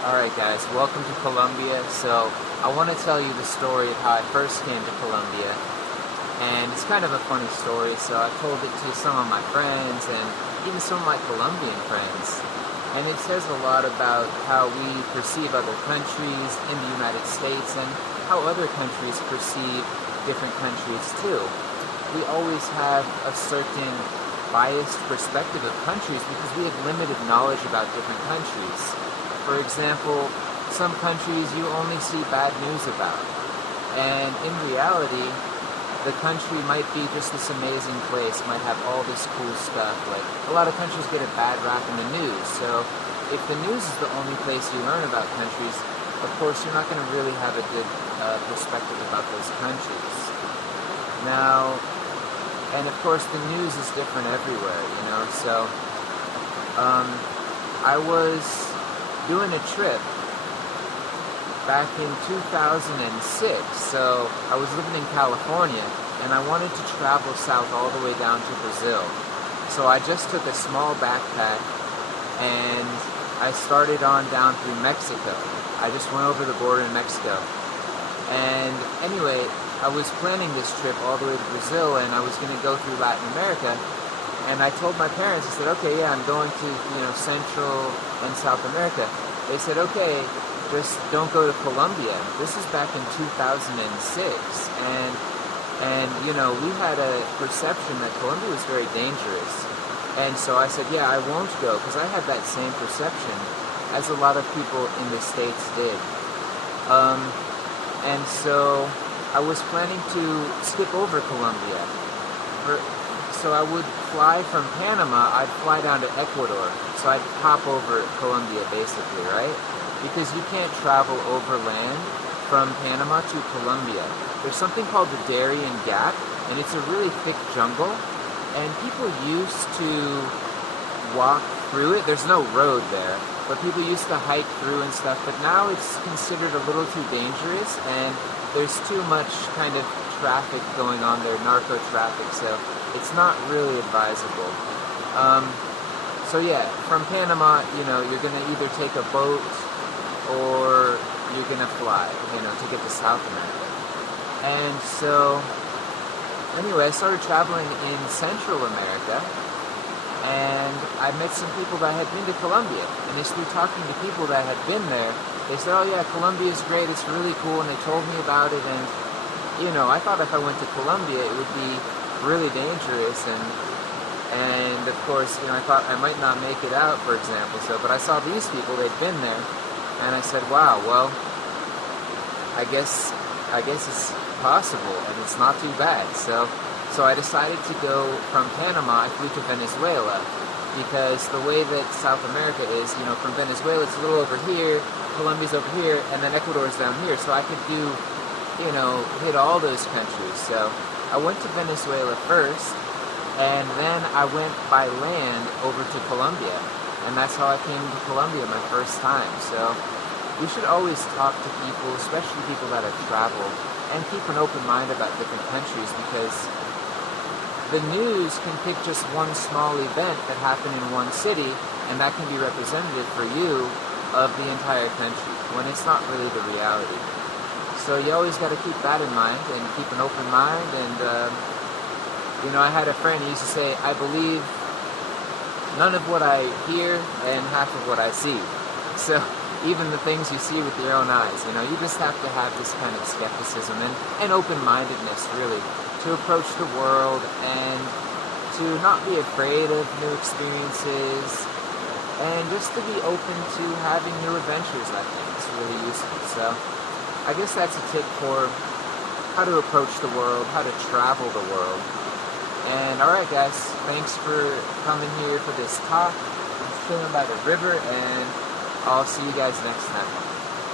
Alright guys, welcome to Colombia. So I want to tell you the story of how I first came to Colombia. And it's kind of a funny story, so I told it to some of my friends and even some of my Colombian friends. And it says a lot about how we perceive other countries in the United States and how other countries perceive different countries too. We always have a certain biased perspective of countries because we have limited knowledge about different countries. For example, some countries you only see bad news about. And in reality, the country might be just this amazing place, might have all this cool stuff. Like, a lot of countries get a bad rap in the news. So if the news is the only place you learn about countries, of course you're not going to really have a good perspective about those countries. Now, and of course the news is different everywhere, you know, so I was doing a trip back in 2006, so I was living in California, and I wanted to travel south all the way down to Brazil. So I just took a small backpack, and I started on down through Mexico. I just went over the border in Mexico. And anyway, I was planning this trip all the way to Brazil, and I was going to go through Latin America. And I told my parents, I said, okay, yeah, I'm going to, Central and South America. They said, okay, just don't go to Colombia. This is back in 2006. And we had a perception that Colombia was very dangerous. And so I said, yeah, I won't go, because I had that same perception as a lot of people in the States did. And so I was planning to skip over Colombia. So I would fly from Panama, I'd fly down to Ecuador. So I'd hop over Colombia basically, right? Because you can't travel overland from Panama to Colombia. There's something called the Darien Gap, and it's a really thick jungle. And people used to walk through it. There's no road there, but people used to hike through and stuff. But now it's considered a little too dangerous, and there's too much kind of traffic going on there, narco traffic, so it's not really advisable. So yeah, from Panama, you're going to either take a boat or you're going to fly, to get to South America. And so, anyway, I started traveling in Central America, and I met some people that had been to Colombia, and they started talking to people that had been there. They said, oh yeah, Colombia is great, it's really cool, and they told me about it, and I thought if I went to Colombia, it would be really dangerous, and of course, I thought I might not make it out, for example, but I saw these people, they'd been there, and I said, wow, well, I guess it's possible, and it's not too bad, so I decided to go from Panama. I flew to Venezuela, because the way that South America is, from Venezuela, it's a little over here, Colombia's over here, and then Ecuador's down here, so I could do, hit all those countries. So I went to Venezuela first, and then I went by land over to Colombia, and that's how I came to Colombia my first time. So we should always talk to people, especially people that have traveled, and keep an open mind about different countries, because the news can pick just one small event that happened in one city, and that can be representative for you of the entire country, when it's not really the reality. So you always got to keep that in mind, and keep an open mind, and I had a friend who used to say, I believe none of what I hear and half of what I see. So even the things you see with your own eyes, you just have to have this kind of skepticism and open-mindedness, really, to approach the world and to not be afraid of new experiences, and just to be open to having new adventures. I think it's really useful. So I guess that's a tip for how to approach the world, how to travel the world. And alright guys, thanks for coming here for this talk. I'm chilling by the river, and I'll see you guys next time.